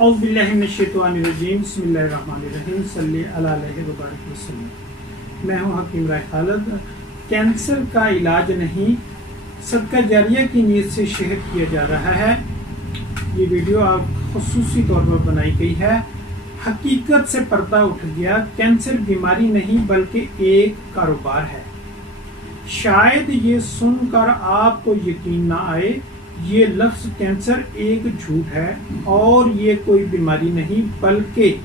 اعوذ باللہ من الشیطان الرجیم بسم اللہ الرحمن الرحیم صلی اللہ علیہ وبارک وسلم۔ میں ہوں حکیم رائے خالد۔ کینسر کا علاج نہیں، صدقہ جاریہ کی نیت سے شیئر کیا جا رہا ہے۔ یہ ویڈیو آپ خصوصی طور پر بنائی گئی ہے۔ حقیقت سے پردہ اٹھ گیا، کینسر بیماری نہیں بلکہ ایک کاروبار ہے۔ شاید یہ سن کر آپ کو یقین نہ آئے، یہ لفظ کینسر ایک جھوٹ ہے اور یہ کوئی بیماری نہیں بلکہ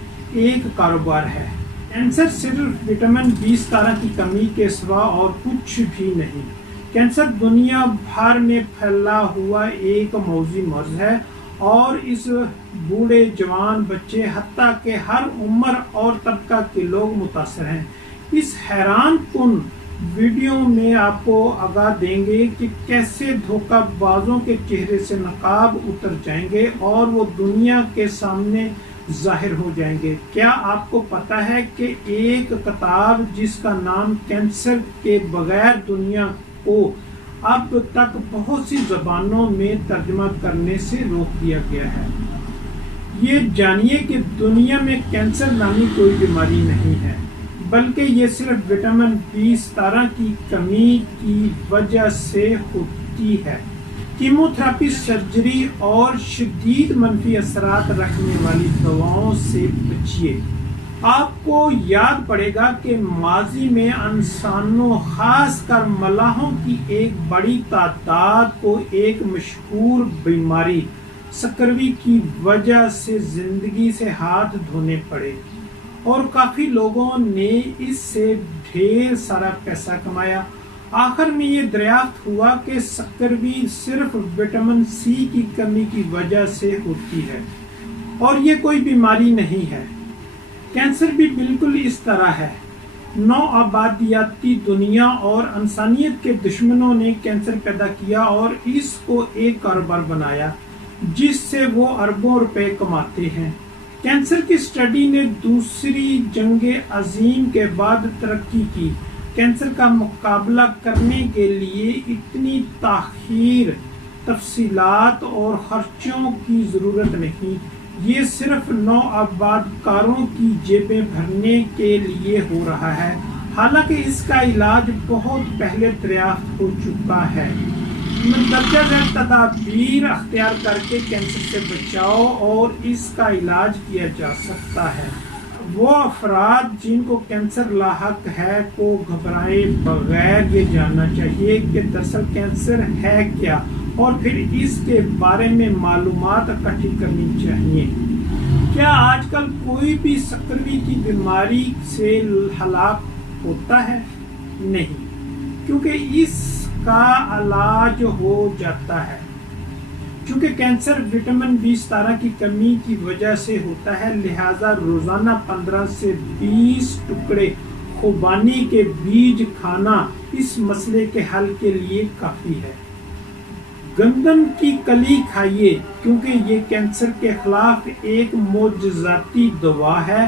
ایک کاروبار ہے۔ کینسر صرف وٹامن B17 کی کمی کے سوا اور کچھ بھی نہیں۔ کینسر دنیا بھر میں پھیلا ہوا ایک موذی مرض ہے اور اس بوڑھے جوان بچے حتیٰ کہ ہر عمر اور طبقہ کے لوگ متاثر ہیں۔ اس حیران کن ویڈیو میں آپ کو آگاہ دیں گے کہ کیسے دھوکہ بازوں کے چہرے سے نقاب اتر جائیں گے اور وہ دنیا کے سامنے ظاہر ہو جائیں گے۔ کیا آپ کو پتہ ہے کہ ایک کتاب جس کا نام کینسر کے بغیر دنیا کو اب تک بہت سی زبانوں میں ترجمہ کرنے سے روک دیا گیا ہے؟ یہ جانیے کہ دنیا میں کینسر نامی کوئی بیماری نہیں ہے بلکہ یہ صرف وٹامن B17 کی کمی کی وجہ سے ہوتی ہے۔ کیمو تھراپی، سرجری اور شدید منفی اثرات رکھنے والی دواؤں سے بچیے۔ آپ کو یاد پڑے گا کہ ماضی میں انسانوں، خاص کر ملاحوں کی ایک بڑی تعداد کو ایک مشہور بیماری سکروی کی وجہ سے زندگی سے ہاتھ دھونے پڑے اور کافی لوگوں نے اس سے ڈھیر سارا پیسہ کمایا۔ آخر میں یہ دریافت ہوا کہ سکروی صرف وٹامن C کی کمی کی وجہ سے ہوتی ہے اور یہ کوئی بیماری نہیں ہے۔ کینسر بھی بالکل اس طرح ہے۔ نوآبادیاتی دنیا اور انسانیت کے دشمنوں نے کینسر پیدا کیا اور اس کو ایک کاروبار بنایا جس سے وہ اربوں روپے کماتے ہیں۔ کینسر کی اسٹڈی نے دوسری جنگ عظیم کے بعد ترقی کی۔ کینسر کا مقابلہ کرنے کے لیے اتنی تاخیر، تفصیلات اور خرچوں کی ضرورت نہیں۔ یہ صرف نوآباد کاروں کی جیبیں بھرنے کے لیے ہو رہا ہے، حالانکہ اس کا علاج بہت پہلے دریافت ہو چکا ہے۔ مندرجہ ذیل تدابیر اختیار کر کے کینسر سے بچاؤ اور اس کا علاج کیا جا سکتا ہے۔ وہ افراد جن کو کینسر لاحق ہے کو گھبرائے بغیر یہ جاننا چاہیے کہ دراصل کینسر ہے کیا اور پھر اس کے بارے میں معلومات اکٹھی کرنی چاہیے۔ کیا آج کل کوئی بھی سکروی کی بیماری سے ہلاک ہوتا ہے؟ نہیں، کیونکہ اس کا علاج ہو جاتا ہے۔ چونکہ کینسر وٹامن B17 کی کمی کی وجہ سے ہوتا ہے، لہذا روزانہ 15 سے 20 ٹکڑے خوبانی کے بیج کھانا اس مسئلے کے حل کے لیے کافی ہے۔ گندم کی کلی کھائیے کیونکہ یہ کینسر کے خلاف ایک معجزاتی دوا ہے۔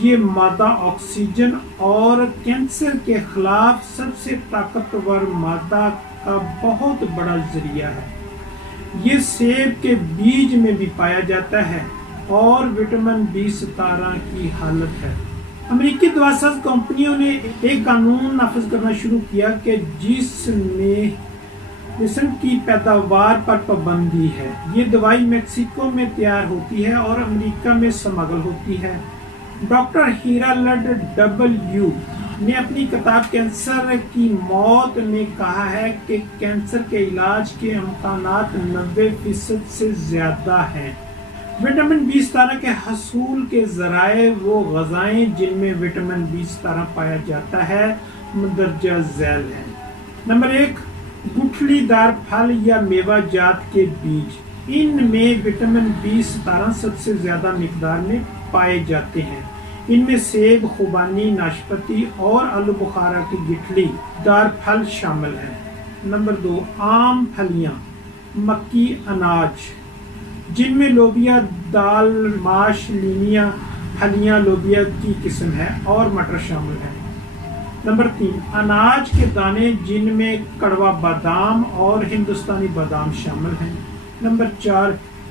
یہ مادہ آکسیجن اور کینسر کے خلاف سب سے طاقتور مادہ کا بہت بڑا ذریعہ ہے۔ یہ سیب کے بیج میں بھی پایا جاتا ہے اور وٹامن B17 کی حالت ہے۔ امریکی دواساز کمپنیوں نے ایک قانون نافذ کرنا شروع کیا کہ جس میں جسم کی پیداوار پر پابندی ہے۔ یہ دوائی میکسیکو میں تیار ہوتی ہے اور امریکہ میں اسمگل ہوتی ہے۔ ڈاکٹر ہیرالڈ ڈبلیو نے اپنی کتاب کینسر کی موت میں کہا ہے کہ کینسر کے علاج کے امکانات 90% سے زیادہ ہیں۔ وٹامن B17 کے حصول کے ذرائع وہ غذائیں جن میں وٹامن B17 پایا جاتا ہے مندرجہ ذیل ہیں۔ نمبر 1، گٹھلی دار پھل یا میوہ جات کے بیج۔ ان میں وٹامن B17 سب سے زیادہ مقدار میں پائے جاتے ہیں۔ ان میں سیب، خوبانی، ناشپاتی اور آلو بخارا کی گٹھلی دار پھل شامل ہیں۔ نمبر 2، عام پھلیاں، مکی اناج جن میں لوبیا، دال ماش، لیمیا پھلیاں لوبیا کی قسم ہے اور مٹر شامل ہیں۔ نمبر 3، اناج کے دانے جن میں کڑوا بادام اور ہندوستانی بادام شامل ہیں۔ نمبر 4،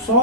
100